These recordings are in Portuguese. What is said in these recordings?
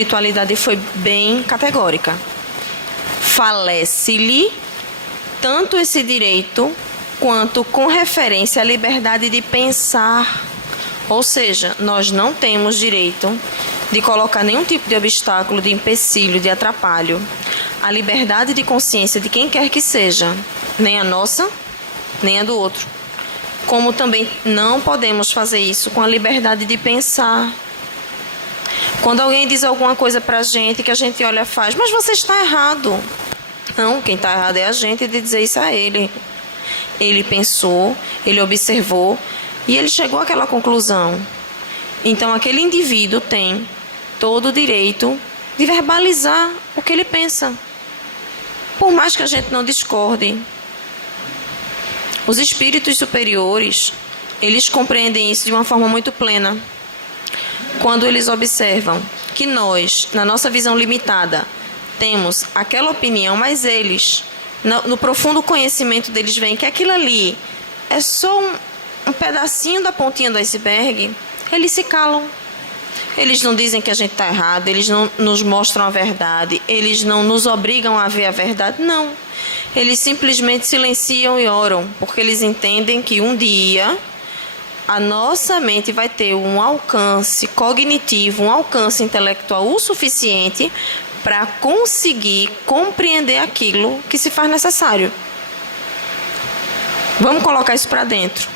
espiritualidade foi bem categórica. Falece-lhe tanto esse direito quanto com referência à liberdade de pensar. Ou seja, nós não temos direito de colocar nenhum tipo de obstáculo, de empecilho, de atrapalho à liberdade de consciência de quem quer que seja, nem a nossa, nem a do outro. Como também não podemos fazer isso com a liberdade de pensar. Quando alguém diz alguma coisa pra gente, que a gente olha e faz, mas você está errado. Não, quem está errado é a gente de dizer isso a ele. Ele pensou, ele observou e ele chegou àquela conclusão. Então aquele indivíduo tem todo o direito de verbalizar o que ele pensa. Por mais que a gente não discorde. Os espíritos superiores, eles compreendem isso de uma forma muito plena. Quando eles observam que nós, na nossa visão limitada, temos aquela opinião, mas eles, no profundo conhecimento deles, veem que aquilo ali é só um pedacinho da pontinha do iceberg, eles se calam. Eles não dizem que a gente está errado, eles não nos mostram a verdade, eles não nos obrigam a ver a verdade, não. Eles simplesmente silenciam e oram, porque eles entendem que um dia a nossa mente vai ter um alcance cognitivo, um alcance intelectual o suficiente para conseguir compreender aquilo que se faz necessário. Vamos colocar isso para dentro.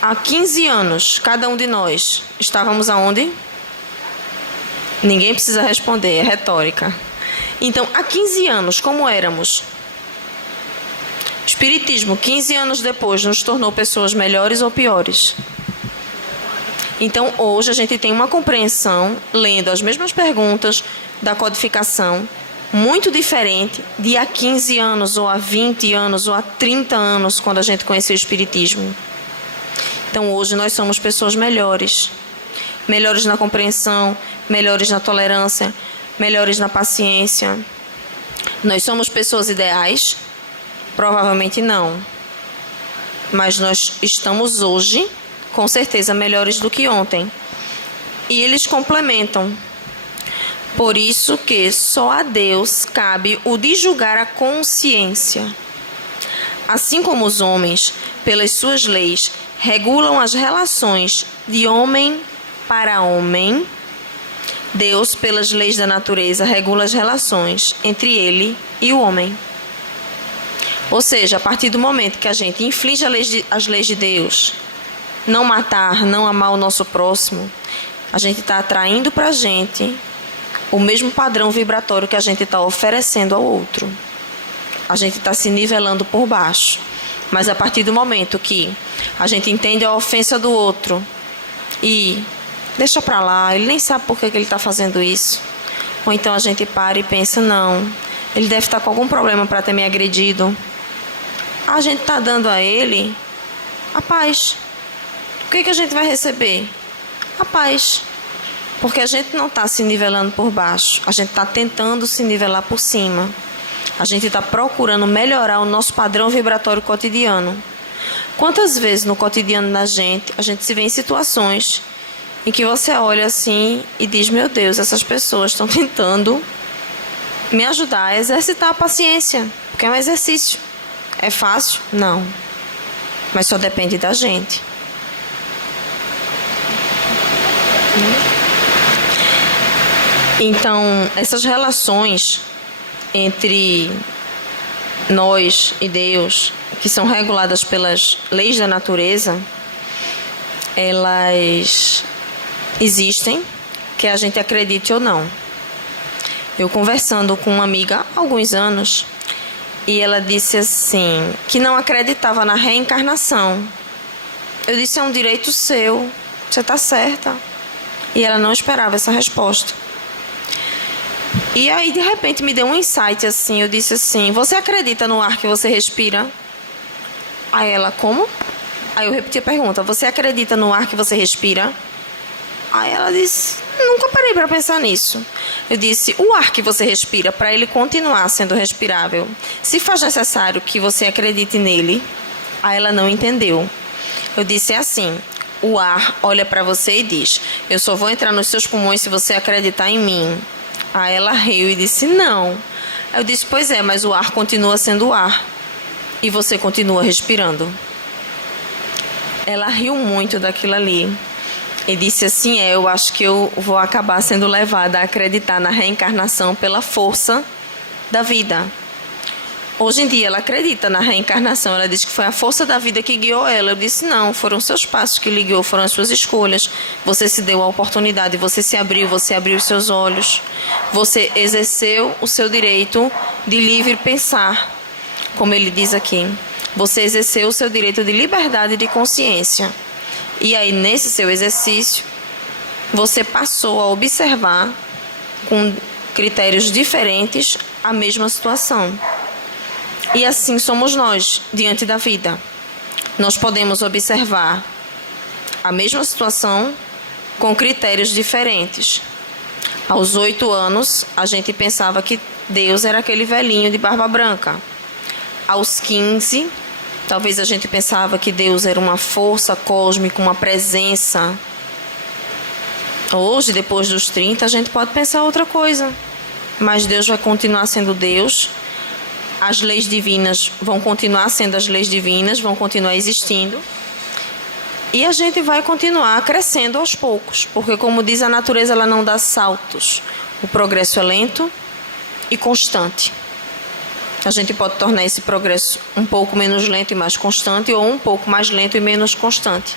Há 15 anos, cada um de nós, estávamos aonde? Ninguém precisa responder, é retórica. Então, há 15 anos, como éramos? O Espiritismo, 15 anos depois, nos tornou pessoas melhores ou piores? Então, hoje a gente tem uma compreensão, lendo as mesmas perguntas da codificação, muito diferente de há 15 anos, ou há 20 anos, ou há 30 anos, quando a gente conheceu o Espiritismo. Então, hoje nós somos pessoas melhores. Melhores na compreensão, melhores na tolerância, melhores na paciência. Nós somos pessoas ideais? Provavelmente não. Mas nós estamos hoje, com certeza, melhores do que ontem. E eles complementam. Por isso que só a Deus cabe o de julgar a consciência. Assim como os homens, pelas suas leis, regulam as relações de homem para homem, Deus, pelas leis da natureza, regula as relações entre ele e o homem. Ou seja, a partir do momento que a gente inflige as leis de Deus, não matar, não amar o nosso próximo, a gente está atraindo para a gente o mesmo padrão vibratório que a gente está oferecendo ao outro. A gente está se nivelando por baixo. Mas a partir do momento que a gente entende a ofensa do outro e deixa para lá, ele nem sabe por que ele está fazendo isso. Ou então a gente para e pensa, não, ele deve estar com algum problema para ter me agredido. A gente está dando a ele a paz. O que a gente vai receber? A paz. Porque a gente não está se nivelando por baixo, a gente está tentando se nivelar por cima. A gente está procurando melhorar o nosso padrão vibratório cotidiano. Quantas vezes no cotidiano da gente, a gente se vê em situações em que você olha assim e diz, meu Deus, essas pessoas estão tentando me ajudar a exercitar a paciência, porque é um exercício. É fácil? Não. Mas só depende da gente. Então, essas relações entre nós e Deus, que são reguladas pelas leis da natureza, elas existem, quer a gente acredite ou não. Eu conversando com uma amiga há alguns anos, e ela disse assim, que não acreditava na reencarnação. Eu disse, é um direito seu, você está certa. E ela não esperava essa resposta. E aí, de repente, me deu um insight assim, eu disse assim, você acredita no ar que você respira? Aí ela, como? Aí eu repeti a pergunta, você acredita no ar que você respira? Aí ela disse, nunca parei para pensar nisso. Eu disse, o ar que você respira, para ele continuar sendo respirável, se faz necessário que você acredite nele? Aí ela não entendeu. Eu disse, é assim, o ar olha para você e diz: eu só vou entrar nos seus pulmões se você acreditar em mim. Aí ela riu e disse: não. Eu disse: pois é, mas o ar continua sendo ar. E você continua respirando. Ela riu muito daquilo ali. E disse assim: eu acho que eu vou acabar sendo levada a acreditar na reencarnação pela força da vida. Hoje em dia ela acredita na reencarnação. Ela diz que foi a força da vida que guiou ela. Eu disse: não, foram seus passos que lhe guiou, foram as suas escolhas. Você se deu a oportunidade, você se abriu, você abriu os seus olhos. Você exerceu o seu direito de livre pensar, como ele diz aqui. Você exerceu o seu direito de liberdade de consciência. E aí, nesse seu exercício, você passou a observar com critérios diferentes a mesma situação. E assim somos nós, diante da vida. Nós podemos observar a mesma situação com critérios diferentes. Aos 8 anos, a gente pensava que Deus era aquele velhinho de barba branca. Aos 15, talvez a gente pensava que Deus era uma força cósmica, uma presença. Hoje, depois dos 30, a gente pode pensar outra coisa. Mas Deus vai continuar sendo Deus. As leis divinas vão continuar sendo as leis divinas, vão continuar existindo. E a gente vai continuar crescendo aos poucos. Porque, como diz a natureza, ela não dá saltos. O progresso é lento e constante. A gente pode tornar esse progresso um pouco menos lento e mais constante, ou um pouco mais lento e menos constante.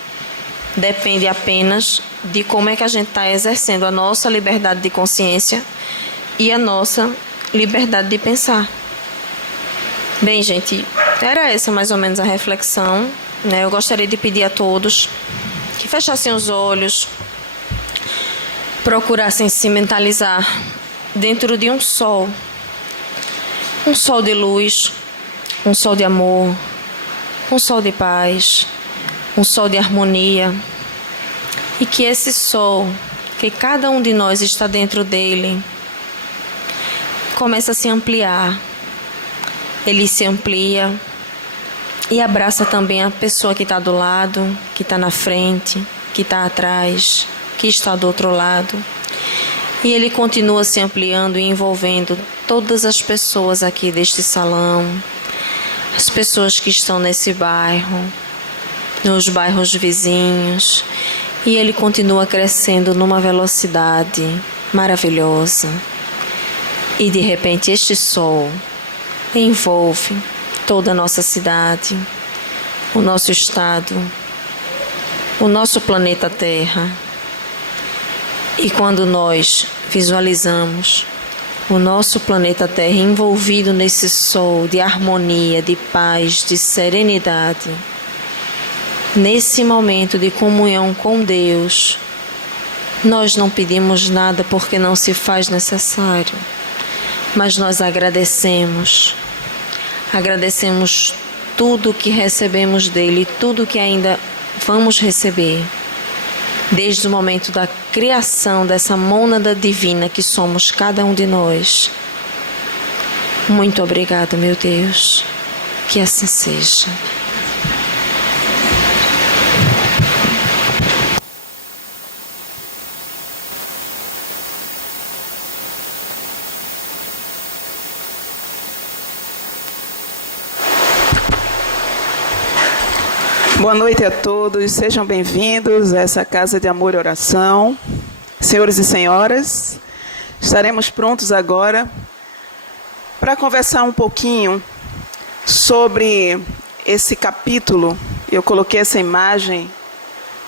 Depende apenas de como é que a gente está exercendo a nossa liberdade de consciência e a nossa liberdade de pensar. Bem, gente, era essa mais ou menos a reflexão, né? Eu gostaria de pedir a todos que fechassem os olhos, procurassem se mentalizar dentro de um sol de luz, um sol de amor, um sol de paz, um sol de harmonia, e que esse sol, que cada um de nós está dentro dele, começa a se ampliar. Ele se amplia e abraça também a pessoa que está do lado, que está na frente, que está atrás, que está do outro lado. E ele continua se ampliando e envolvendo todas as pessoas aqui deste salão, as pessoas que estão nesse bairro, nos bairros vizinhos. E ele continua crescendo numa velocidade maravilhosa. E de repente este sol envolve toda a nossa cidade, o nosso estado, o nosso planeta Terra. E quando nós visualizamos o nosso planeta Terra envolvido nesse sol de harmonia, de paz, de serenidade, nesse momento de comunhão com Deus, nós não pedimos nada porque não se faz necessário. Mas nós agradecemos tudo que recebemos dele, tudo que ainda vamos receber, desde o momento da criação dessa mônada divina que somos cada um de nós. Muito obrigado, meu Deus, que assim seja. Boa noite a todos, sejam bem-vindos a essa Casa de Amor e Oração. Senhores e senhoras, estaremos prontos agora para conversar um pouquinho sobre esse capítulo. Eu coloquei essa imagem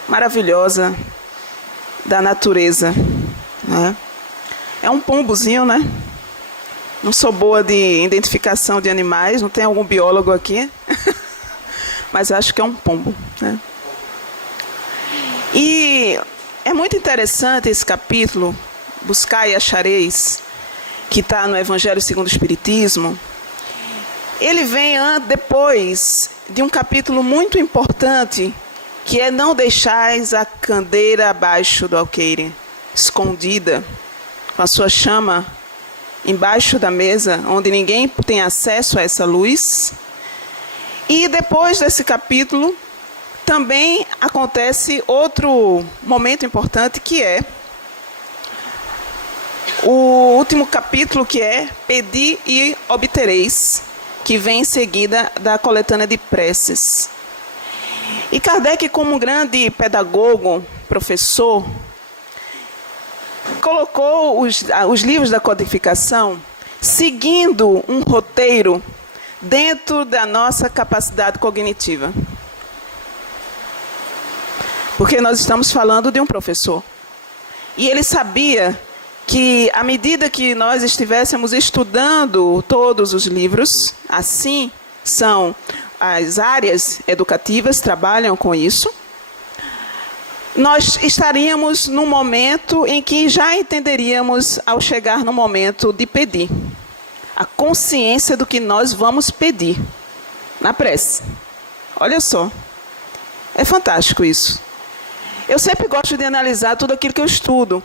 maravilhosa da natureza, né? É um pombozinho, né? Não sou boa de identificação de animais, não tem algum biólogo aqui? Mas acho que é um pombo, né? E é muito interessante esse capítulo, Buscai e Achareis, que está no Evangelho segundo o Espiritismo. Ele vem depois de um capítulo muito importante, que é: não deixais a candeira abaixo do alqueire, escondida, com a sua chama embaixo da mesa, onde ninguém tem acesso a essa luz. E depois desse capítulo, também acontece outro momento importante, que é o último capítulo, que é Pedi e obtereis, que vem em seguida da coletânea de preces. E Kardec, como um grande pedagogo, professor, colocou os livros da codificação seguindo um roteiro dentro da nossa capacidade cognitiva. Porque nós estamos falando de um professor. E ele sabia que, à medida que nós estivéssemos estudando todos os livros, assim são as áreas educativas, trabalham com isso, nós estaríamos num momento em que já entenderíamos, ao chegar no momento de pedir, a consciência do que nós vamos pedir na prece. Olha só, é fantástico isso. Eu sempre gosto de analisar tudo aquilo que eu estudo,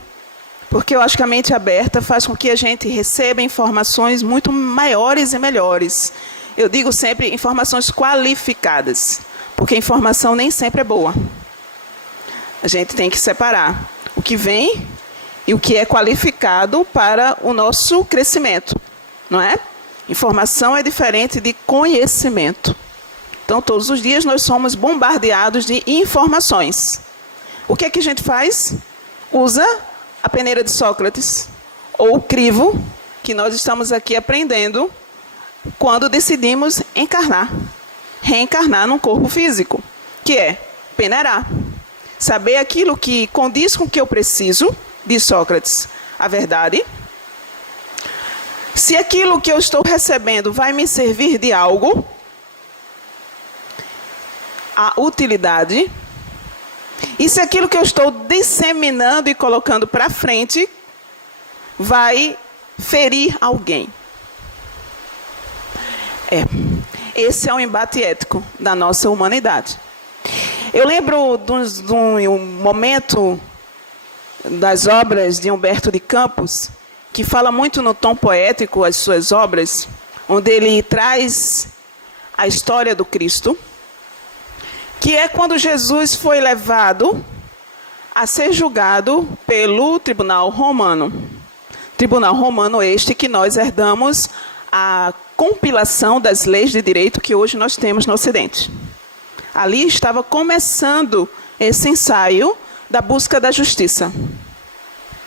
porque eu acho que a mente aberta faz com que a gente receba informações muito maiores e melhores. Eu digo sempre informações qualificadas, porque a informação nem sempre é boa. A gente tem que separar o que vem e o que é qualificado para o nosso crescimento, não é? Informação é diferente de conhecimento. Então, todos os dias nós somos bombardeados de informações. O que é que a gente faz? Usa a peneira de Sócrates, ou o crivo, que nós estamos aqui aprendendo quando decidimos encarnar, reencarnar num corpo físico, que é peneirar. Saber aquilo que condiz com o que eu preciso, diz Sócrates, a verdade. Se aquilo que eu estou recebendo vai me servir de algo, a utilidade. E se aquilo que eu estou disseminando e colocando para frente vai ferir alguém. Esse é o embate ético da nossa humanidade. Eu lembro de um momento das obras de Humberto de Campos, que fala muito no tom poético as suas obras, onde ele traz a história do Cristo, que é quando Jesus foi levado a ser julgado pelo Tribunal Romano. Tribunal Romano este que nós herdamos a compilação das leis de direito que hoje nós temos no Ocidente. Ali estava começando esse ensaio da busca da justiça.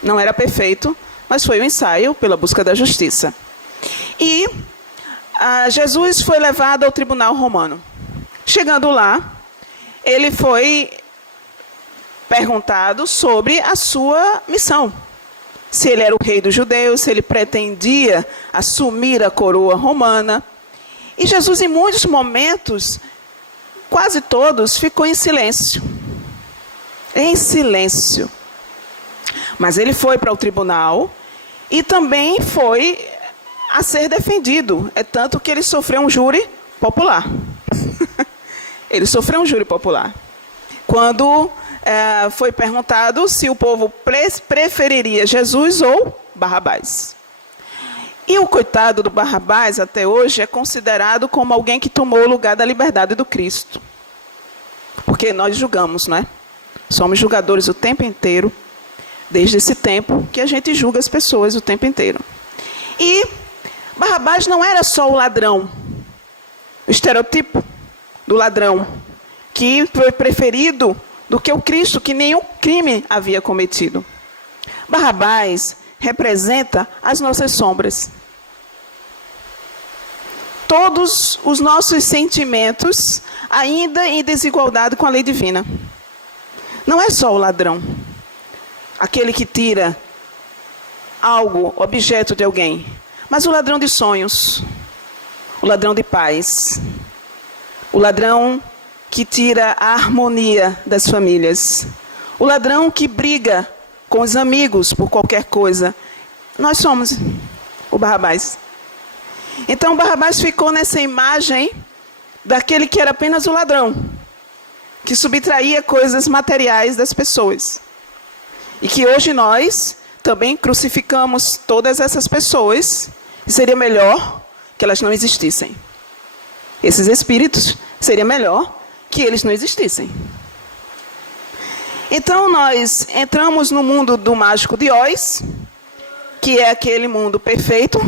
Não era perfeito, mas foi um ensaio pela busca da justiça. E Jesus foi levado ao Tribunal Romano. Chegando lá, ele foi perguntado sobre a sua missão. Se ele era o rei dos judeus, se ele pretendia assumir a coroa romana. E Jesus, em muitos momentos, quase todos, ficou em silêncio. Em silêncio. Mas ele foi para o tribunal e também foi a ser defendido. É tanto que ele sofreu um júri popular. Ele sofreu um júri popular. Quando foi perguntado se o povo preferiria Jesus ou Barrabás. E o coitado do Barrabás, até hoje, é considerado como alguém que tomou o lugar da liberdade do Cristo. Porque nós julgamos, não é? Somos julgadores o tempo inteiro, desde esse tempo que a gente julga as pessoas o tempo inteiro. E Barrabás não era só o ladrão, o estereotipo do ladrão, que foi preferido do que o Cristo, que nenhum crime havia cometido. Barrabás representa as nossas sombras. Todos os nossos sentimentos, ainda em desigualdade com a lei divina. Não é só o ladrão, aquele que tira algo, objeto de alguém, mas o ladrão de sonhos, o ladrão de paz, o ladrão que tira a harmonia das famílias, o ladrão que briga com os amigos por qualquer coisa. Nós somos o Barrabás. Então, Barrabás ficou nessa imagem daquele que era apenas o ladrão, que subtraía coisas materiais das pessoas. E que hoje nós também crucificamos todas essas pessoas, e seria melhor que elas não existissem. Esses espíritos, seria melhor que eles não existissem. Então nós entramos no mundo do Mágico de Oz, que é aquele mundo perfeito,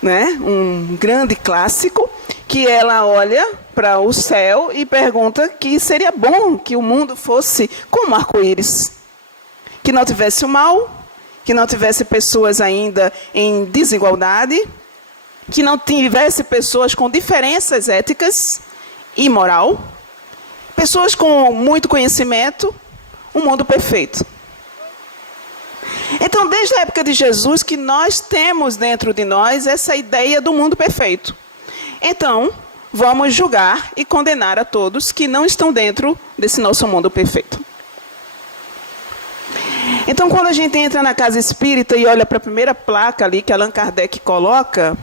né? Um grande clássico, que ela olha para o céu e pergunta que seria bom que o mundo fosse como arco-íris, que não tivesse o mal, que não tivesse pessoas ainda em desigualdade, que não tivesse pessoas com diferenças éticas e moral, pessoas com muito conhecimento, um mundo perfeito. Então, desde a época de Jesus, que nós temos dentro de nós essa ideia do mundo perfeito. Então, vamos julgar e condenar a todos que não estão dentro desse nosso mundo perfeito. Então, quando a gente entra na casa espírita e olha para a primeira placa ali que Allan Kardec coloca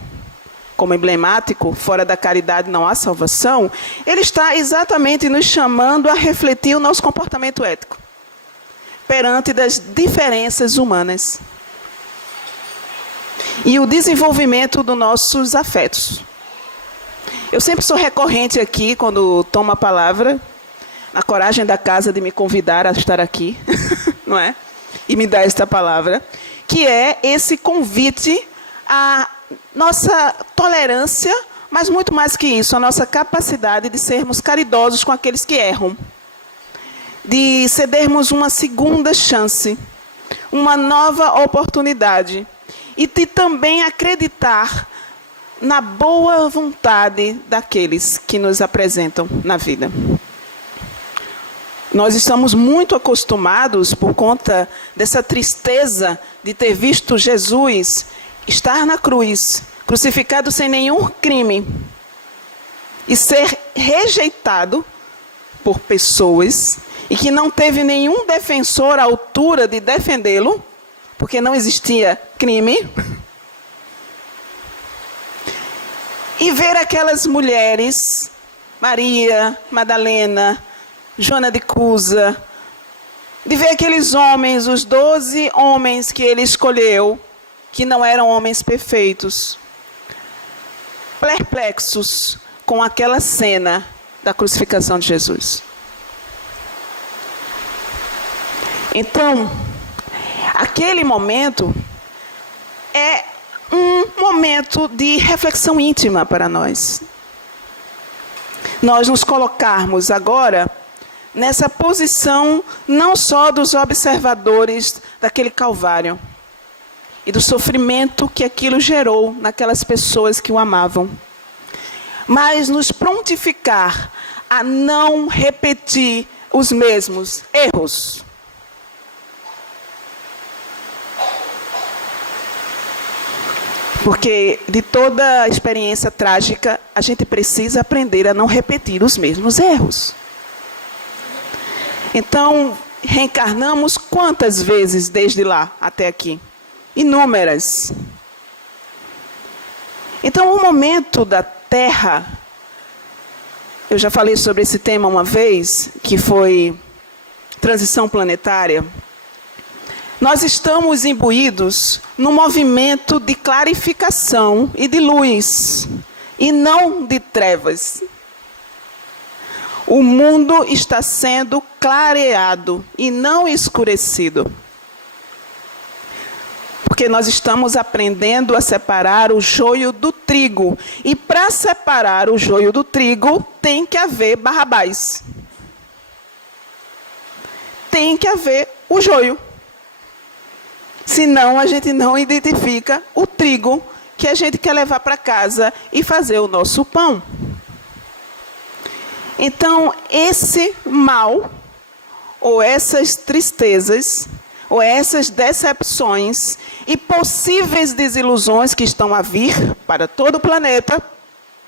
como emblemático, fora da caridade não há salvação, ele está exatamente nos chamando a refletir o nosso comportamento ético perante das diferenças humanas e o desenvolvimento dos nossos afetos. Eu sempre sou recorrente aqui, quando tomo a palavra, na coragem da casa de me convidar a estar aqui, não é? E me dar esta palavra, que é esse convite à nossa tolerância, mas muito mais que isso, a nossa capacidade de sermos caridosos com aqueles que erram, de cedermos uma segunda chance, uma nova oportunidade, e de também acreditar na boa vontade daqueles que nos apresentam na vida. Nós estamos muito acostumados, por conta dessa tristeza de ter visto Jesus estar na cruz, crucificado sem nenhum crime, e ser rejeitado por pessoas, e que não teve nenhum defensor à altura de defendê-lo, porque não existia crime. E ver aquelas mulheres, Maria, Madalena, Joana de Cusa, de ver aqueles homens, os 12 homens que ele escolheu, que não eram homens perfeitos, perplexos com aquela cena da crucificação de Jesus. Então, aquele momento é um momento de reflexão íntima para nós. Nós nos colocarmos agora nessa posição não só dos observadores daquele Calvário e do sofrimento que aquilo gerou naquelas pessoas que o amavam, mas nos prontificar a não repetir os mesmos erros. Porque de toda a experiência trágica, a gente precisa aprender a não repetir os mesmos erros. Então, reencarnamos quantas vezes desde lá até aqui? Inúmeras. Então, o momento da Terra, eu já falei sobre esse tema uma vez, que foi transição planetária. Nós estamos imbuídos num movimento de clarificação e de luz, e não de trevas. O mundo está sendo clareado e não escurecido. Porque nós estamos aprendendo a separar o joio do trigo. E para separar o joio do trigo, tem que haver Barrabás. Tem que haver o joio. Senão a gente não identifica o trigo que a gente quer levar para casa e fazer o nosso pão. Então, esse mal, ou essas tristezas, ou essas decepções e possíveis desilusões que estão a vir para todo o planeta,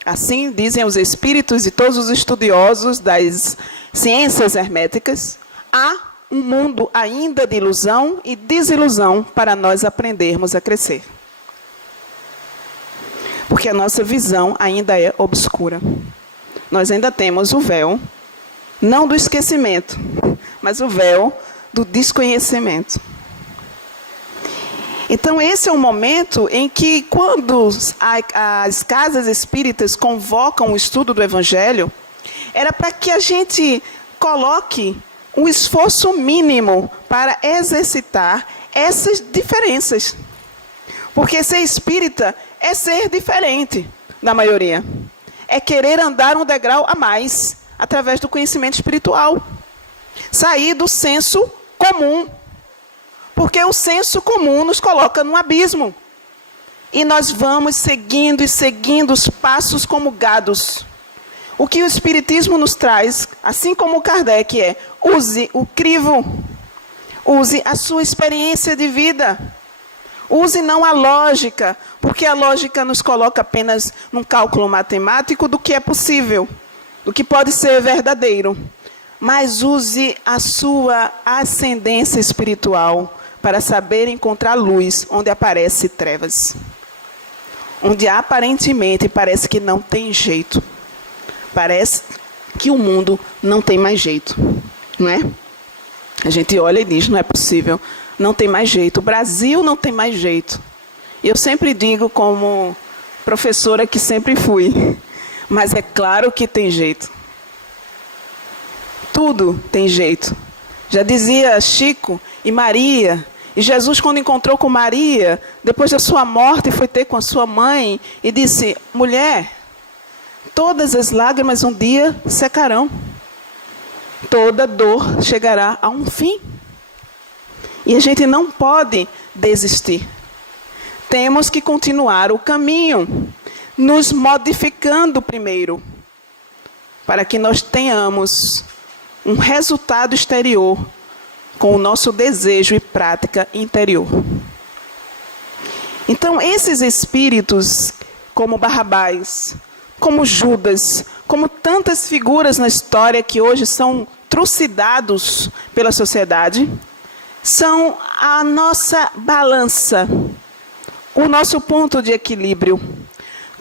assim dizem os espíritos e todos os estudiosos das ciências herméticas, há um mundo ainda de ilusão e desilusão para nós aprendermos a crescer. Porque a nossa visão ainda é obscura. Nós ainda temos o véu, não do esquecimento, mas o véu do desconhecimento. Então, esse é um momento em que, quando as casas espíritas convocam o estudo do Evangelho, Era para que a gente coloque um esforço mínimo para exercitar essas diferenças. Porque ser espírita é ser diferente da maioria. É querer andar um degrau a mais, através do conhecimento espiritual. Sair do senso comum. Porque o senso comum nos coloca num abismo. E nós vamos seguindo e seguindo os passos como gados. O que o Espiritismo nos traz, assim como o Kardec, é: use o crivo. Use a sua experiência de vida. Use não a lógica, porque a lógica nos coloca apenas num cálculo matemático do que é possível, do que pode ser verdadeiro. Mas use a sua ascendência espiritual para saber encontrar luz onde aparece trevas. Onde aparentemente parece que não tem jeito. Parece que o mundo não tem mais jeito, não é? A gente olha e diz: não é possível, não tem mais jeito. O Brasil não tem mais jeito. Eu sempre digo, como professora que sempre fui, mas é claro que tem jeito. Tudo tem jeito. Já dizia Chico e Maria. E Jesus, quando encontrou com Maria, depois da sua morte, foi ter com a sua mãe e disse: mulher, todas as lágrimas um dia secarão. Toda dor chegará a um fim. E a gente não pode desistir. Temos que continuar o caminho, nos modificando primeiro, para que nós tenhamos um resultado exterior com o nosso desejo e prática interior. Então, esses espíritos, como Barrabás, como Judas, como tantas figuras na história que hoje são trucidados pela sociedade, são a nossa balança, o nosso ponto de equilíbrio.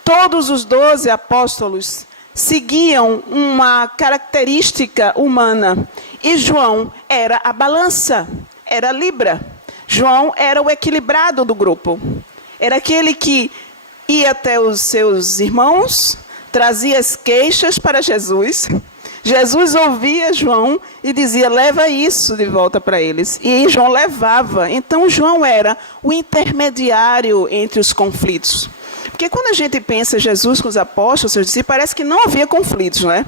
Todos os 12 apóstolos seguiam uma característica humana. E João era a balança, era a Libra. João era o equilibrado do grupo. Era aquele que ia até os seus irmãos, trazia as queixas para Jesus. Jesus ouvia João e dizia: leva isso de volta para eles. E João levava. Então João era o intermediário entre os conflitos. Porque quando a gente pensa Jesus com os apóstolos, seus discípulos, parece que não havia conflitos, não é?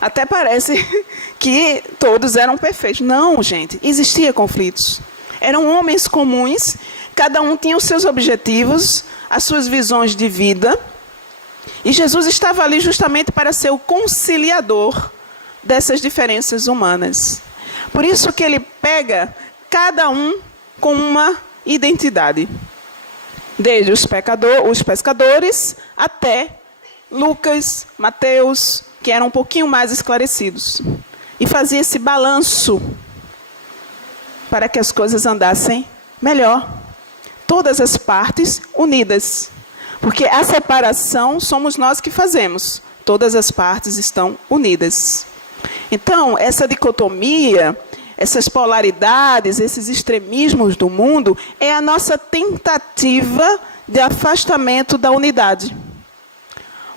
Até parece que todos eram perfeitos. Não, gente, existia conflitos. Eram homens comuns, cada um tinha os seus objetivos, as suas visões de vida. E Jesus estava ali justamente para ser o conciliador dessas diferenças humanas. Por isso que ele pega cada um com uma identidade. Desde os pescadores até Lucas, Mateus, que eram um pouquinho mais esclarecidos. E fazia esse balanço para que as coisas andassem melhor. Todas as partes unidas. Porque a separação somos nós que fazemos. Todas as partes estão unidas. Então, essa dicotomia, essas polaridades, esses extremismos do mundo, é a nossa tentativa de afastamento da unidade.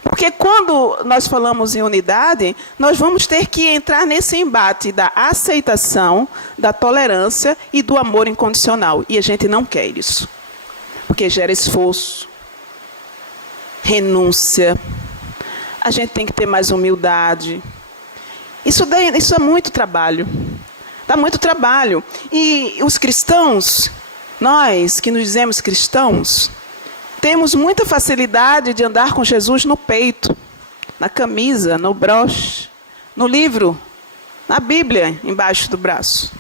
Porque quando nós falamos em unidade, nós vamos ter que entrar nesse embate da aceitação, da tolerância e do amor incondicional. E a gente não quer isso. Porque gera esforço, renúncia. A gente tem que ter mais humildade. Isso é muito trabalho. Dá muito trabalho. E os cristãos, nós que nos dizemos cristãos, temos muita facilidade de andar com Jesus no peito, na camisa, no broche, no livro, na Bíblia, embaixo do braço.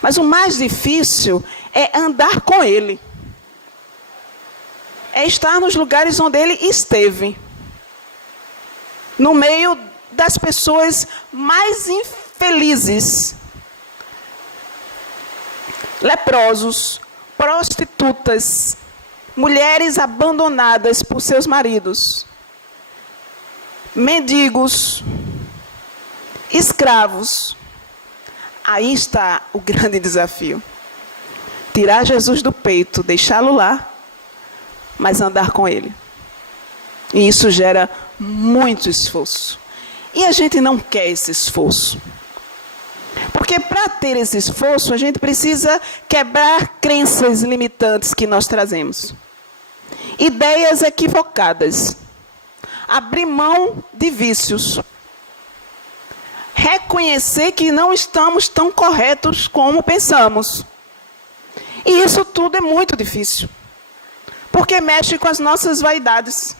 Mas o mais difícil é andar com Ele. É estar nos lugares onde Ele esteve. No meio das pessoas mais infelizes. Leprosos, prostitutas, mulheres abandonadas por seus maridos, mendigos, escravos. Aí está o grande desafio. Tirar Jesus do peito, deixá-lo lá, mas andar com Ele. E isso gera muito esforço. E a gente não quer esse esforço. Porque para ter esse esforço, a gente precisa quebrar crenças limitantes que nós trazemos. Ideias equivocadas. Abrir mão de vícios. Reconhecer que não estamos tão corretos como pensamos. E isso tudo é muito difícil. Porque mexe com as nossas vaidades.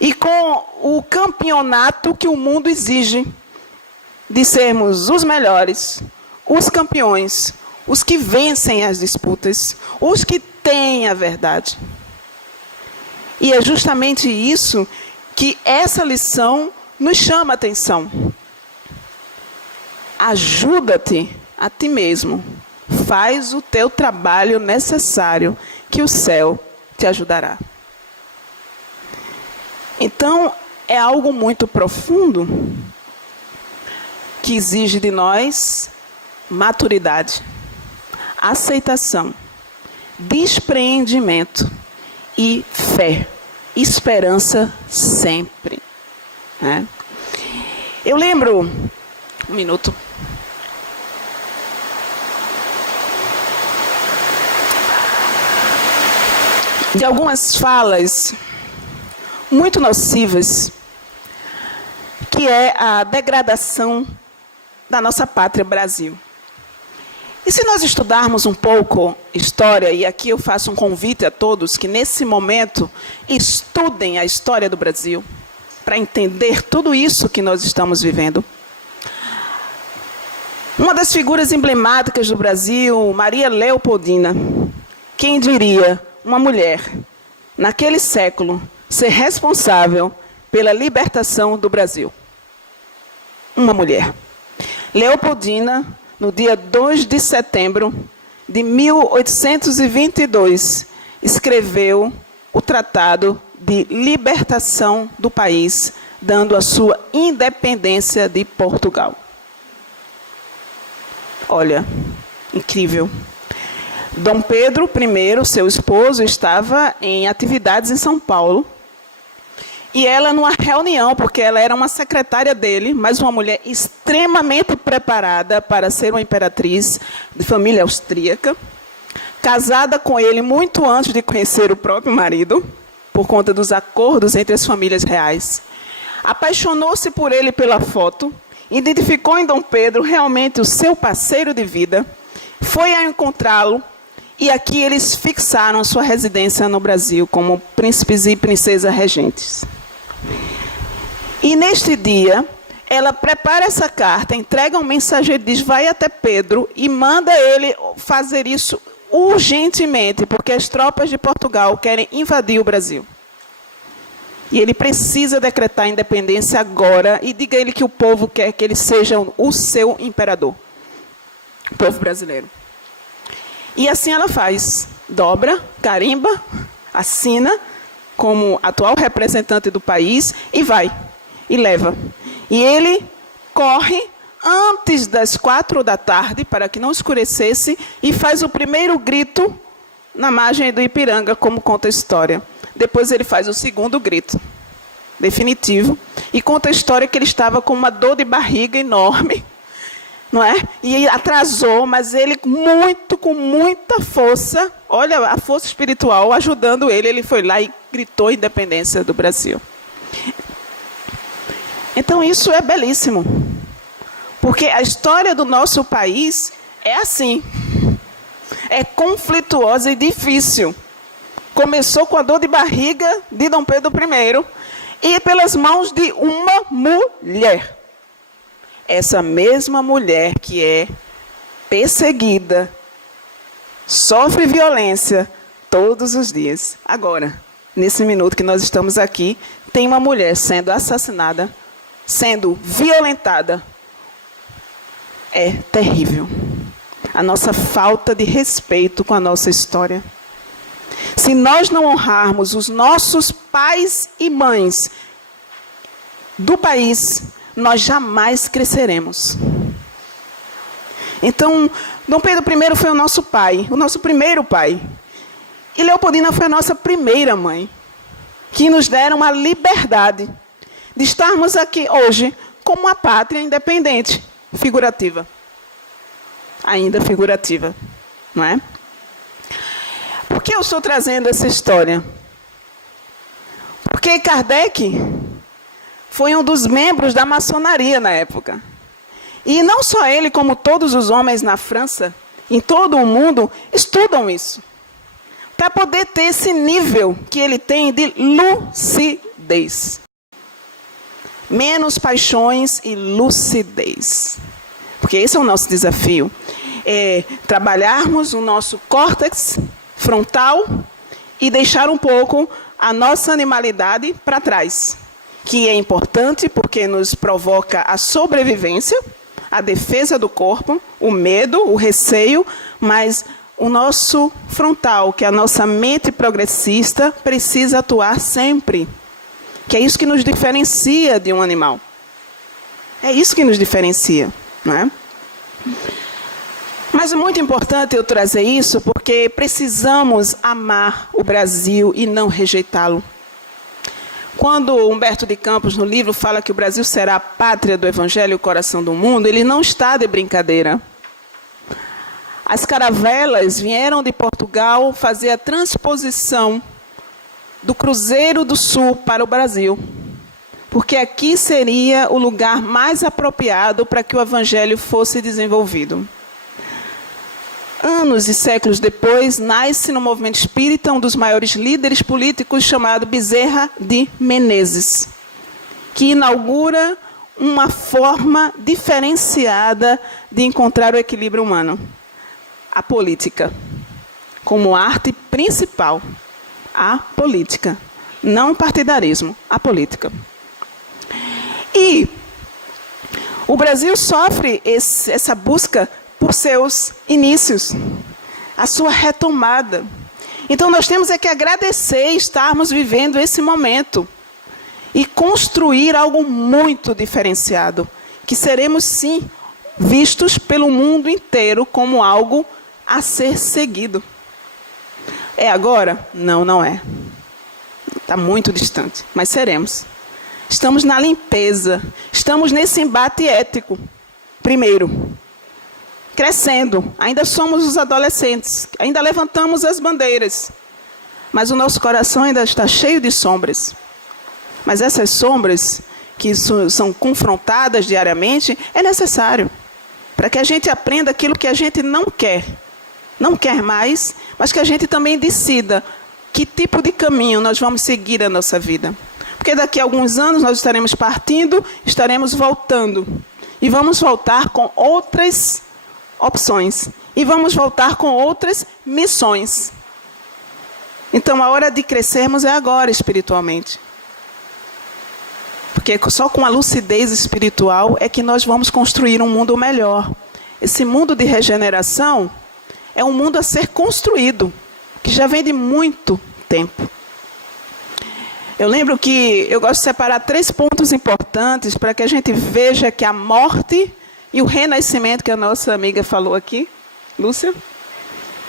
E com o campeonato que o mundo exige. De sermos os melhores, os campeões, os que vencem as disputas, os que têm a verdade. E é justamente isso que essa lição nos chama a atenção. Ajuda-te a ti mesmo. Faz o teu trabalho necessário, que o céu te ajudará. Então, é algo muito profundo que exige de nós maturidade, aceitação, despreendimento e fé, esperança sempre. Né? Eu lembro, um minuto, de algumas falas muito nocivas, que é a degradação da nossa pátria Brasil. E se nós estudarmos um pouco história, e aqui eu faço um convite a todos que nesse momento estudem a história do Brasil, para entender tudo isso que nós estamos vivendo. Uma das figuras emblemáticas do Brasil, Maria Leopoldina, quem diria uma mulher, naquele século, ser responsável pela libertação do Brasil? Uma mulher. Leopoldina, no dia 2 de setembro de 1822, escreveu o Tratado de Libertação do país, dando a sua independência de Portugal. Olha, incrível. Dom Pedro I, seu esposo, estava em atividades em São Paulo. E ela, numa reunião, porque ela era uma secretária dele, mas uma mulher extremamente preparada para ser uma imperatriz de família austríaca, casada com ele muito antes de conhecer o próprio marido, por conta dos acordos entre as famílias reais. Apaixonou-se por ele pela foto, identificou em Dom Pedro realmente o seu parceiro de vida, foi a encontrá-lo, e aqui eles fixaram sua residência no Brasil como príncipes e princesas regentes. E neste dia, ela prepara essa carta, entrega um mensageiro, diz, vai até Pedro e manda ele fazer isso urgentemente, porque as tropas de Portugal querem invadir o Brasil. E ele precisa decretar a independência agora, e diga a ele que o povo quer que ele seja o seu imperador, o povo brasileiro. E assim ela faz, dobra, carimba, assina, como atual representante do país, e vai, e leva. E ele corre antes das 4 da tarde, para que não escurecesse, e faz o primeiro grito na margem do Ipiranga, como conta a história. Depois ele faz o segundo grito, definitivo, e conta a história que ele estava com uma dor de barriga enorme, não é? E atrasou, mas ele com muita força, olha a força espiritual ajudando ele, ele foi lá e gritou a independência do Brasil. Então isso é belíssimo, porque a história do nosso país é assim, é conflituosa e difícil. Começou com a dor de barriga de Dom Pedro I e pelas mãos de uma mulher. Essa mesma mulher que é perseguida, sofre violência todos os dias. Agora, nesse minuto que nós estamos aqui, tem uma mulher sendo assassinada, sendo violentada. É terrível. A nossa falta de respeito com a nossa história. Se nós não honrarmos os nossos pais e mães do país, nós jamais cresceremos. Então, Dom Pedro I foi o nosso pai, o nosso primeiro pai. E Leopoldina foi a nossa primeira mãe, que nos deram a liberdade de estarmos aqui hoje como uma pátria independente, figurativa. Ainda figurativa, não é? Por que eu estou trazendo essa história? Porque Kardec foi um dos membros da maçonaria na época. E não só ele, como todos os homens na França, em todo o mundo, estudam isso. Para poder ter esse nível que ele tem de lucidez. Menos paixões e lucidez. Porque esse é o nosso desafio. É trabalharmos o nosso córtex frontal e deixar um pouco a nossa animalidade para trás. Que é importante porque nos provoca a sobrevivência, a defesa do corpo, o medo, o receio, mas o nosso frontal, que é a nossa mente progressista, precisa atuar sempre. Que é isso que nos diferencia de um animal. É isso que nos diferencia, não é? Mas é muito importante eu trazer isso porque precisamos amar o Brasil e não rejeitá-lo. Quando Humberto de Campos, no livro, fala que o Brasil será a pátria do Evangelho e o coração do mundo, ele não está de brincadeira. As caravelas vieram de Portugal fazer a transposição do Cruzeiro do Sul para o Brasil, porque aqui seria o lugar mais apropriado para que o Evangelho fosse desenvolvido. Anos e séculos depois, nasce no movimento espírita um dos maiores líderes políticos chamado Bezerra de Menezes, que inaugura uma forma diferenciada de encontrar o equilíbrio humano. A política, como arte principal. A política, não o partidarismo, a política. E o Brasil sofre essa busca por seus inícios, a sua retomada. Então nós temos que agradecer estarmos vivendo esse momento e construir algo muito diferenciado, que seremos sim vistos pelo mundo inteiro como algo a ser seguido. É agora? Não, não é. Está muito distante, mas seremos. Estamos na limpeza, estamos nesse embate ético. Primeiro, crescendo, ainda somos os adolescentes, ainda levantamos as bandeiras, mas o nosso coração ainda está cheio de sombras. Mas essas sombras, que são confrontadas diariamente, é necessário, para que a gente aprenda aquilo que a gente não quer mais, mas que a gente também decida que tipo de caminho nós vamos seguir na nossa vida. Porque daqui a alguns anos nós estaremos partindo, estaremos voltando, e vamos voltar com outras opções. E vamos voltar com outras missões. Então, a hora de crescermos é agora, espiritualmente. Porque só com a lucidez espiritual é que nós vamos construir um mundo melhor. Esse mundo de regeneração é um mundo a ser construído, que já vem de muito tempo. Eu lembro que eu gosto de separar 3 pontos importantes para que a gente veja que a morte e o renascimento, que a nossa amiga falou aqui, Lúcia,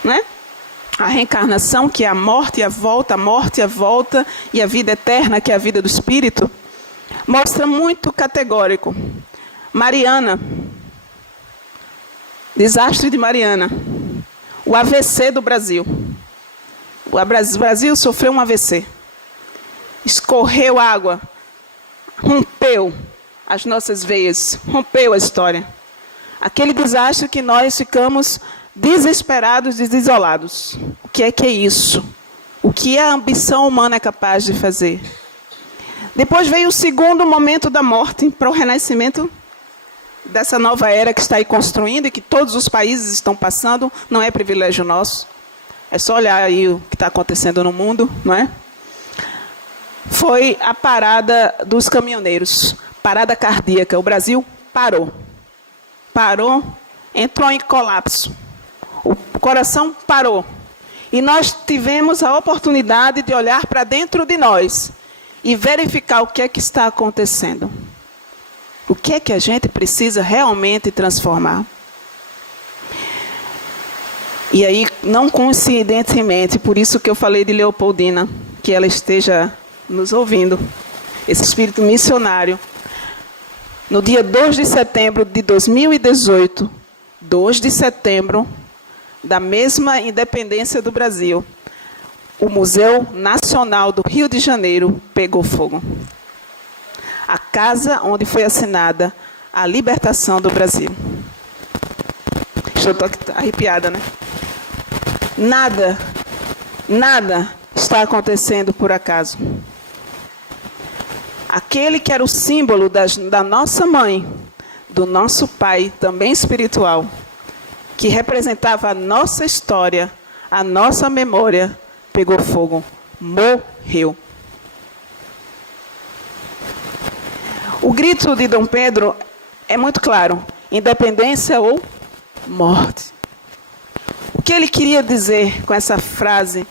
né? A reencarnação, que é a morte e a volta, e a vida eterna, que é a vida do Espírito, mostra muito categórico. Mariana, desastre de Mariana, o AVC do Brasil. O Brasil sofreu um AVC. Escorreu água, rompeu as nossas veias, rompeu a história. Aquele desastre que nós ficamos desesperados e desolados. O que é isso? O que a ambição humana é capaz de fazer? Depois veio o segundo momento da morte para o renascimento dessa nova era que está aí construindo e que todos os países estão passando. Não é privilégio nosso. É só olhar aí o que está acontecendo no mundo, não é? Foi a parada dos caminhoneiros, parada cardíaca. O Brasil parou, entrou em colapso. O coração parou. E nós tivemos a oportunidade de olhar para dentro de nós e verificar o que é que está acontecendo. O que é que a gente precisa realmente transformar. E aí, não coincidentemente, por isso que eu falei de Leopoldina, que ela esteja nos ouvindo. esse espírito missionário. No dia 2 de setembro de 2018, 2 de setembro, da mesma independência do Brasil, o Museu Nacional do Rio de Janeiro pegou fogo. A casa onde foi assinada a libertação do Brasil. Estou arrepiada, né? Nada está acontecendo por acaso. Aquele que era o símbolo da nossa mãe, do nosso pai, também espiritual, que representava a nossa história, a nossa memória, pegou fogo, morreu. O grito de Dom Pedro é muito claro: independência ou morte. O que ele queria dizer com essa frase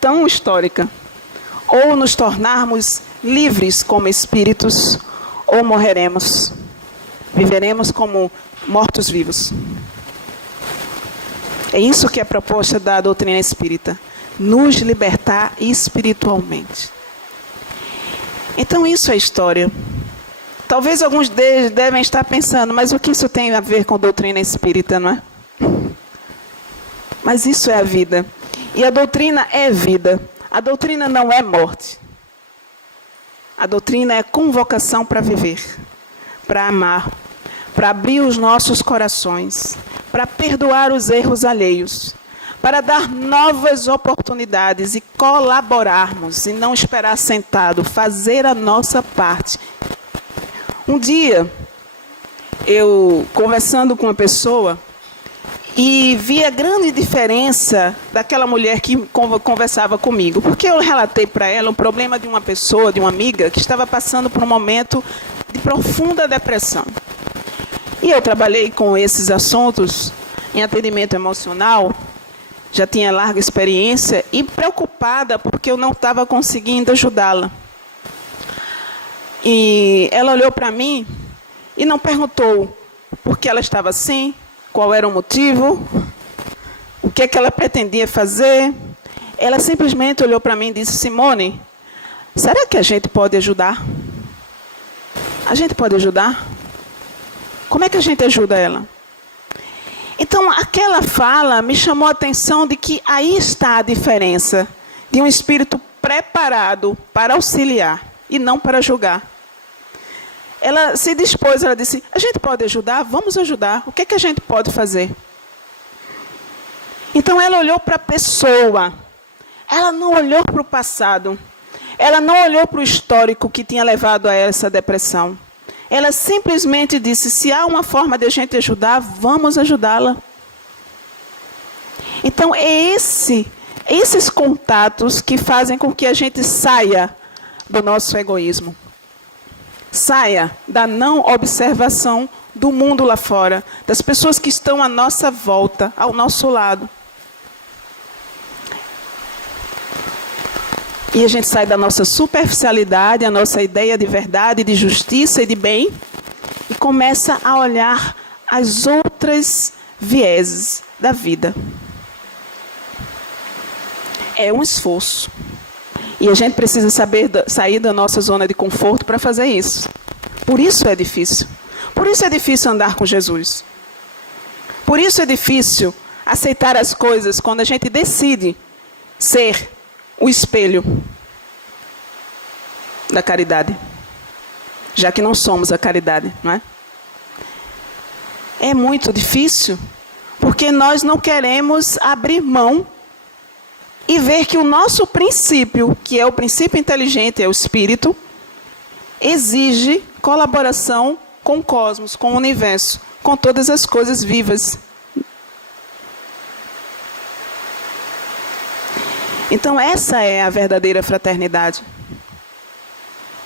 tão histórica? Ou nos tornarmos livres como espíritos, ou morreremos. Viveremos como mortos-vivos. É isso que é a proposta da doutrina espírita. Nos libertar espiritualmente. Então isso é história. Talvez alguns deles devem estar pensando, mas o que isso tem a ver com doutrina espírita, não é? Mas isso é a vida. E a doutrina é vida. A doutrina não é morte. A doutrina é convocação para viver, para amar, para abrir os nossos corações, para perdoar os erros alheios, para dar novas oportunidades e colaborarmos e não esperar sentado, fazer a nossa parte. Um dia, eu conversando com uma pessoa e vi a grande diferença daquela mulher que conversava comigo. Porque eu relatei para ela um problema de uma pessoa, de uma amiga, que estava passando por um momento de profunda depressão. E eu trabalhei com esses assuntos em atendimento emocional, já tinha larga experiência e preocupada porque eu não estava conseguindo ajudá-la. E ela olhou para mim e não perguntou por que ela estava assim, qual era o motivo, o que é que ela pretendia fazer. Ela simplesmente olhou para mim e disse: Simone, será que a gente pode ajudar? A gente pode ajudar? Como é que a gente ajuda ela? Então, aquela fala me chamou a atenção de que aí está a diferença de um espírito preparado para auxiliar e não para julgar. Ela se dispôs, ela disse: a gente pode ajudar? Vamos ajudar. O que é que a gente pode fazer? Então ela olhou para a pessoa. Ela não olhou para o passado. Ela não olhou para o histórico que tinha levado a essa depressão. Ela simplesmente disse: se há uma forma de a gente ajudar, vamos ajudá-la. Então esses contatos que fazem com que a gente saia do nosso egoísmo. Saia da não observação do mundo lá fora, das pessoas que estão à nossa volta, ao nosso lado. E a gente sai da nossa superficialidade, a nossa ideia de verdade, de justiça e de bem, e começa a olhar as outras vieses da vida. É um esforço. E a gente precisa saber sair da nossa zona de conforto para fazer isso. Por isso é difícil. Por isso é difícil andar com Jesus. Por isso é difícil aceitar as coisas quando a gente decide ser o espelho da caridade. Já que não somos a caridade, não é? É muito difícil, porque nós não queremos abrir mão e ver que o nosso princípio, que é o princípio inteligente, é o espírito, exige colaboração com o cosmos, com o universo, com todas as coisas vivas. Então essa é a verdadeira fraternidade,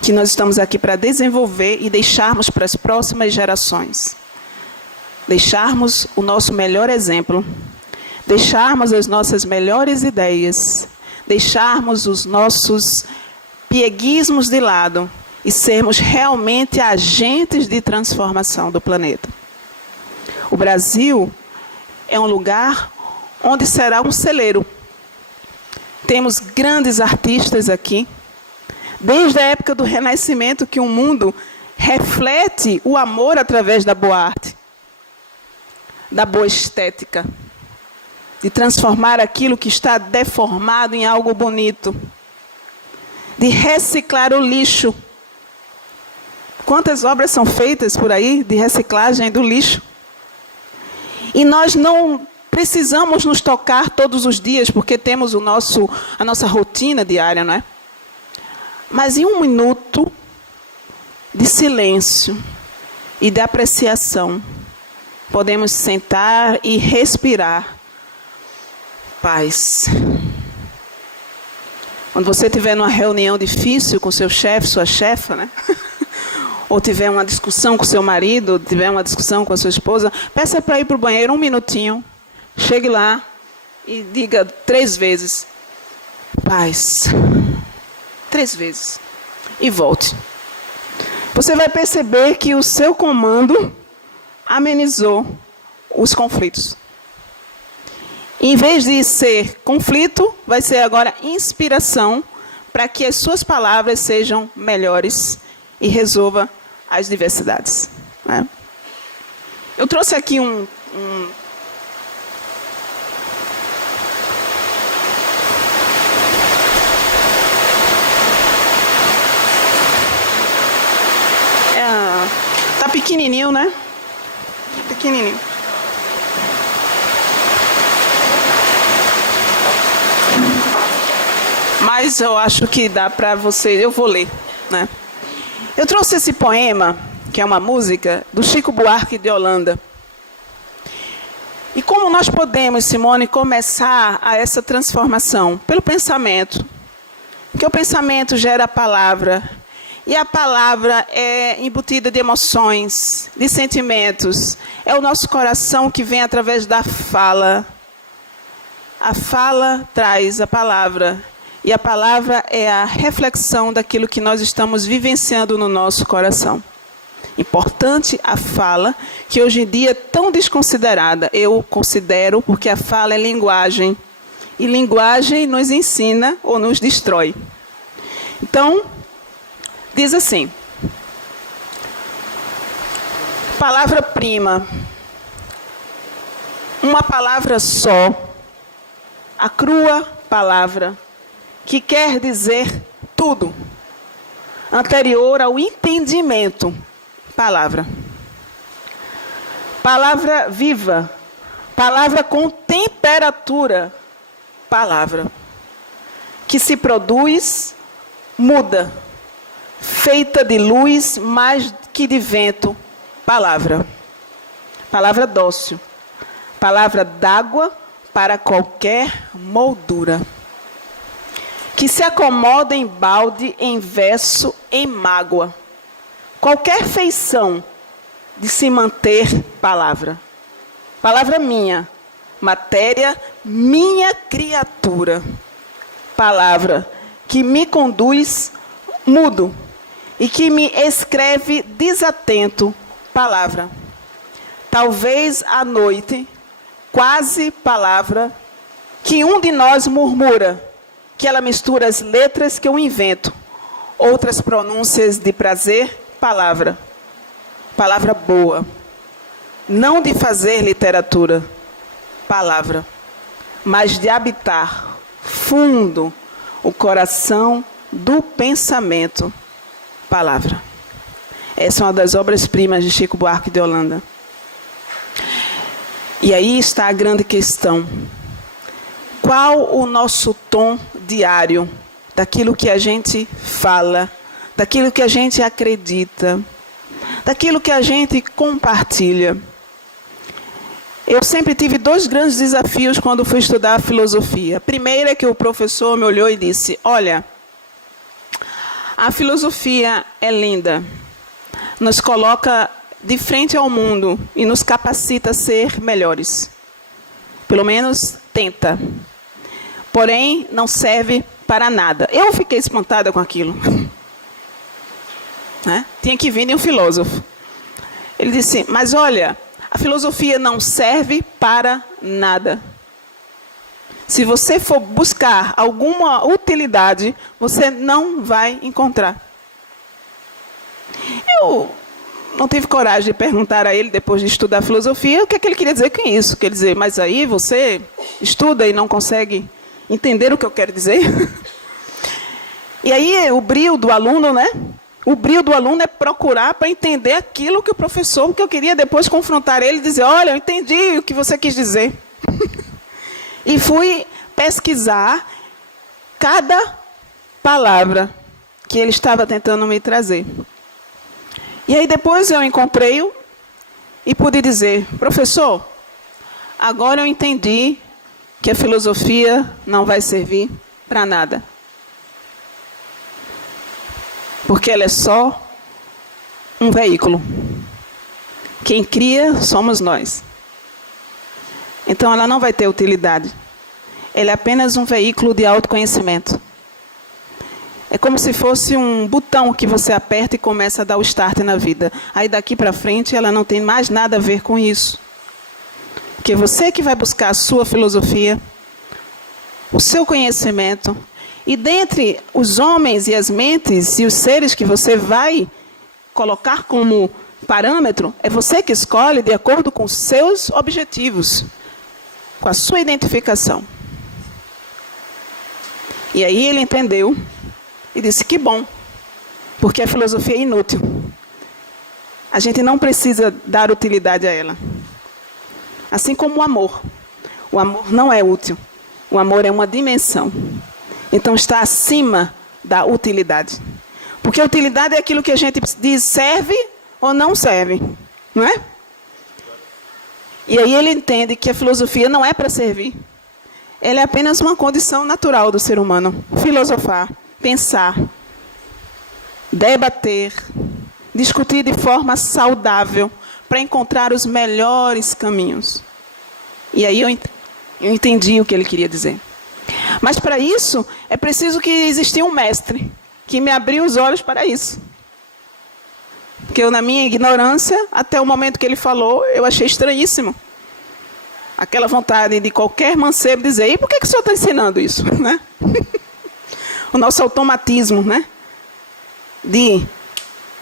que nós estamos aqui para desenvolver e deixarmos para as próximas gerações. Deixarmos o nosso melhor exemplo. Deixarmos as nossas melhores ideias, deixarmos os nossos pieguismos de lado e sermos realmente agentes de transformação do planeta. O Brasil é um lugar onde será um celeiro. Temos grandes artistas aqui, Desde a época do Renascimento que o mundo reflete o amor através da boa arte, da boa estética, de transformar aquilo que está deformado em algo bonito, de reciclar o lixo. Quantas obras são feitas por aí de reciclagem do lixo? E nós não precisamos nos tocar todos os dias, porque temos a nossa rotina diária, não é? Mas em um minuto de silêncio e de apreciação, podemos sentar e respirar paz. Quando você estiver numa reunião difícil com seu chefe, sua chefa, né? Ou tiver uma discussão com seu marido, ou tiver uma discussão com a sua esposa, peça para ir para o banheiro 1 minutinho. Chegue lá e diga 3 vezes, paz. 3 vezes. E volte. Você vai perceber que o seu comando amenizou os conflitos. Em vez de ser conflito, vai ser agora inspiração para que as suas palavras sejam melhores e resolva as diversidades. Né? Eu trouxe aqui tá pequenininho, né? Pequenininho. Mas eu acho que dá para você... Eu vou ler, né? Eu trouxe esse poema, que é uma música, do Chico Buarque de Holanda. E como nós podemos, Simone, começar a essa transformação? Pelo pensamento. Porque o pensamento gera a palavra. E a palavra é embutida de emoções, de sentimentos. É o nosso coração que vem através da fala. A fala traz a palavra. E a palavra é a reflexão daquilo que nós estamos vivenciando no nosso coração. Importante a fala, que hoje em dia é tão desconsiderada. Eu considero, porque a fala é linguagem. E linguagem nos ensina ou nos destrói. Então, diz assim. Palavra-prima. Uma palavra só. A crua palavra. Que quer dizer tudo, anterior ao entendimento, palavra. Palavra viva, palavra com temperatura, palavra. Que se produz, muda, feita de luz mais que de vento, palavra. Palavra dócil, palavra d'água para qualquer moldura. Que se acomoda em balde, em verso, em mágoa. Qualquer feição de se manter palavra. Palavra minha, matéria, minha criatura. Palavra que me conduz mudo e que me escreve desatento, palavra. Talvez à noite, quase palavra, que um de nós murmura, que ela mistura as letras que eu invento, outras pronúncias de prazer, palavra. Palavra boa. Não de fazer literatura, palavra, mas de habitar fundo o coração do pensamento, palavra. Essa é uma das obras-primas de Chico Buarque de Holanda. E aí está a grande questão. Qual o nosso tom diário daquilo que a gente fala, daquilo que a gente acredita, daquilo que a gente compartilha? Eu sempre tive 2 grandes desafios quando fui estudar filosofia. Primeiro é que o professor me olhou e disse, olha, a filosofia é linda, nos coloca de frente ao mundo e nos capacita a ser melhores. Pelo menos tenta. Porém, não serve para nada. Eu fiquei espantada com aquilo. Né? Tinha que vir de um filósofo. Ele disse, mas olha, a filosofia não serve para nada. Se você for buscar alguma utilidade, você não vai encontrar. Eu não tive coragem de perguntar a ele, depois de estudar filosofia, o que é que ele queria dizer com isso. Quer dizer, mas aí você estuda e não consegue entender o que eu quero dizer? E aí o brio do aluno, né? O brio do aluno é procurar para entender aquilo que o professor, que eu queria depois confrontar ele e dizer, olha, eu entendi o que você quis dizer. E fui pesquisar cada palavra que ele estava tentando me trazer. E aí depois eu encontrei-o e pude dizer, professor, agora eu entendi que a filosofia não vai servir para nada. Porque ela é só um veículo. Quem cria somos nós. Então ela não vai ter utilidade. Ela é apenas um veículo de autoconhecimento. É como se fosse um botão que você aperta e começa a dar o start na vida. Aí daqui para frente ela não tem mais nada a ver com isso. Porque você que vai buscar a sua filosofia, o seu conhecimento, e dentre os homens e as mentes e os seres que você vai colocar como parâmetro, é você que escolhe de acordo com os seus objetivos, com a sua identificação. E aí ele entendeu e disse, que bom, porque a filosofia é inútil. A gente não precisa dar utilidade a ela. Assim como o amor. O amor não é útil. O amor é uma dimensão. Então está acima da utilidade. Porque a utilidade é aquilo que a gente diz serve ou não serve. Não é? E aí ele entende que a filosofia não é para servir. Ela é apenas uma condição natural do ser humano. Filosofar, pensar, debater, discutir de forma saudável para encontrar os melhores caminhos. E aí eu entendi o que ele queria dizer. Mas para isso, é preciso que existia um mestre que me abriu os olhos para isso. Porque eu, na minha ignorância, até o momento que ele falou, eu achei estranhíssimo. Aquela vontade de qualquer mancebo dizer, e por que o senhor está ensinando isso? Né? O nosso automatismo, né? De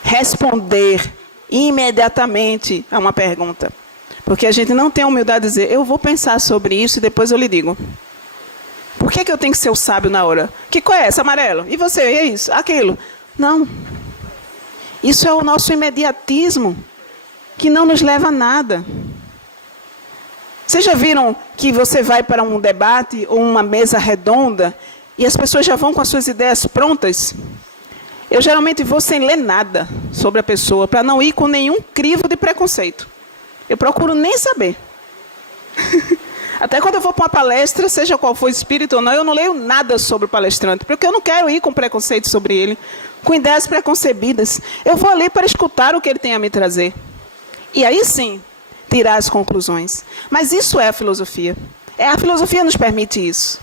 responder imediatamente a uma pergunta. Porque a gente não tem a humildade de dizer, eu vou pensar sobre isso e depois eu lhe digo. Por que eu tenho que ser o sábio na hora? Que cor é essa, amarelo? E você? É isso? Aquilo? Não. Isso é o nosso imediatismo, que não nos leva a nada. Vocês já viram que você vai para um debate ou uma mesa redonda e as pessoas já vão com as suas ideias prontas? Eu geralmente vou sem ler nada sobre a pessoa, para não ir com nenhum crivo de preconceito. Eu procuro nem saber. Até quando eu vou para uma palestra, seja qual for espírito ou não, eu não leio nada sobre o palestrante, porque eu não quero ir com preconceito sobre ele, com ideias preconcebidas. Eu vou ali para escutar o que ele tem a me trazer. E aí sim, tirar as conclusões. Mas isso é a filosofia. A filosofia nos permite isso.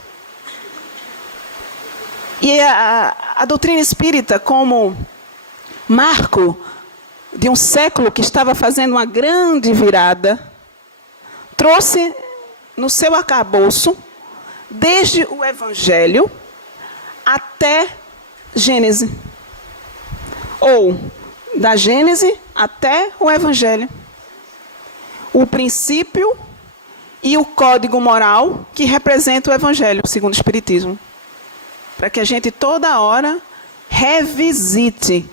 E a doutrina espírita, como marco de um século que estava fazendo uma grande virada, trouxe no seu arcabouço, desde o Evangelho até Gênese. Ou da Gênese até o Evangelho. O princípio e o código moral que representa o Evangelho, segundo o Espiritismo. Para que a gente toda hora revisite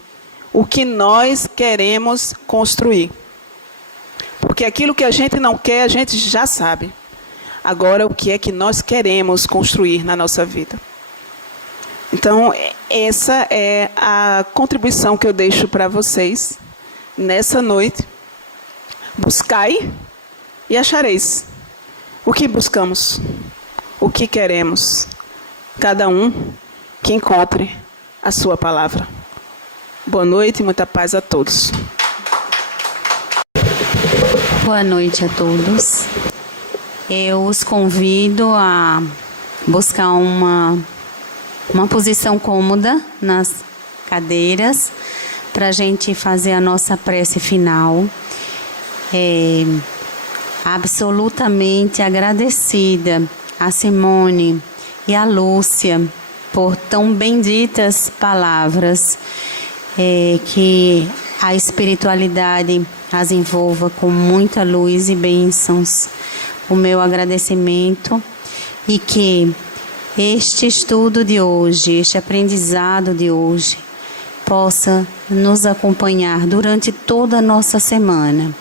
o que nós queremos construir. Porque aquilo que a gente não quer, a gente já sabe. Agora, o que é que nós queremos construir na nossa vida? Então, essa é a contribuição que eu deixo para vocês nessa noite. Buscai e achareis. O que buscamos? O que queremos? Cada um que encontre a sua palavra. Boa noite e muita paz a todos. Boa noite a todos. Eu os convido a buscar uma posição cômoda nas cadeiras para a gente fazer a nossa prece final. Absolutamente agradecida a Simone e a Lúcia por tão benditas palavras, que a espiritualidade as envolva com muita luz e bênçãos. O meu agradecimento, e que este estudo de hoje, este aprendizado de hoje, possa nos acompanhar durante toda a nossa semana.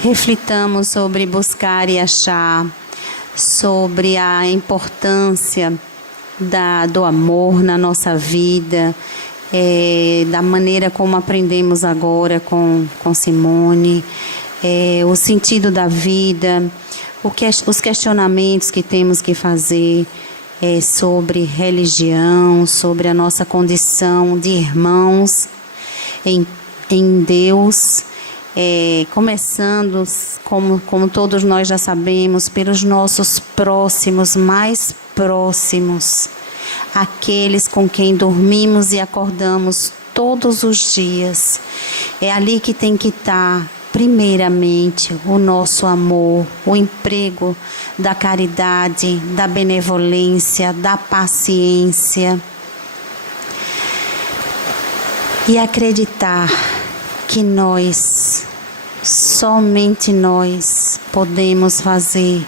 Reflitamos sobre buscar e achar, sobre a importância do amor na nossa vida, da maneira como aprendemos agora com Simone, o sentido da vida, os questionamentos que temos que fazer sobre religião, sobre a nossa condição de irmãos em Deus, começando, como todos nós já sabemos, pelos nossos próximos, mais próximos, aqueles com quem dormimos e acordamos todos os dias. É ali que tem que estar, primeiramente, o nosso amor, o emprego da caridade, da benevolência, da paciência. E acreditar que nós, somente nós, podemos fazer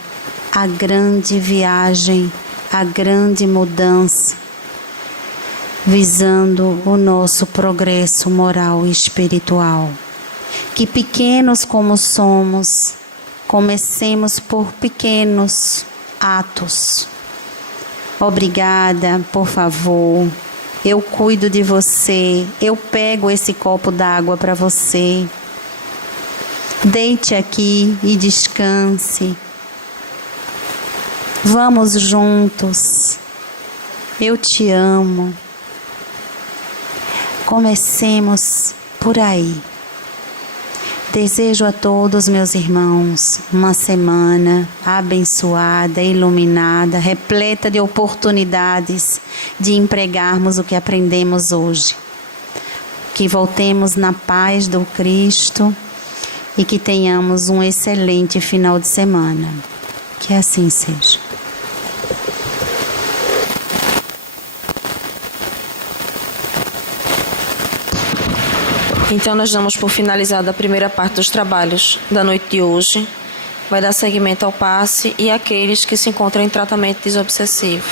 a grande viagem, a grande mudança, visando o nosso progresso moral e espiritual. Que pequenos como somos, comecemos por pequenos atos. Obrigada, por favor. Eu cuido de você. Eu pego esse copo d'água para você. Deite aqui e descanse. Vamos juntos. Eu te amo. Comecemos por aí. Desejo a todos, meus irmãos, uma semana abençoada, iluminada, repleta de oportunidades de empregarmos o que aprendemos hoje. Que voltemos na paz do Cristo e que tenhamos um excelente final de semana. Que assim seja. Então, nós damos por finalizada a primeira parte dos trabalhos da noite de hoje. Vai dar seguimento ao passe e àqueles que se encontram em tratamento desobsessivo.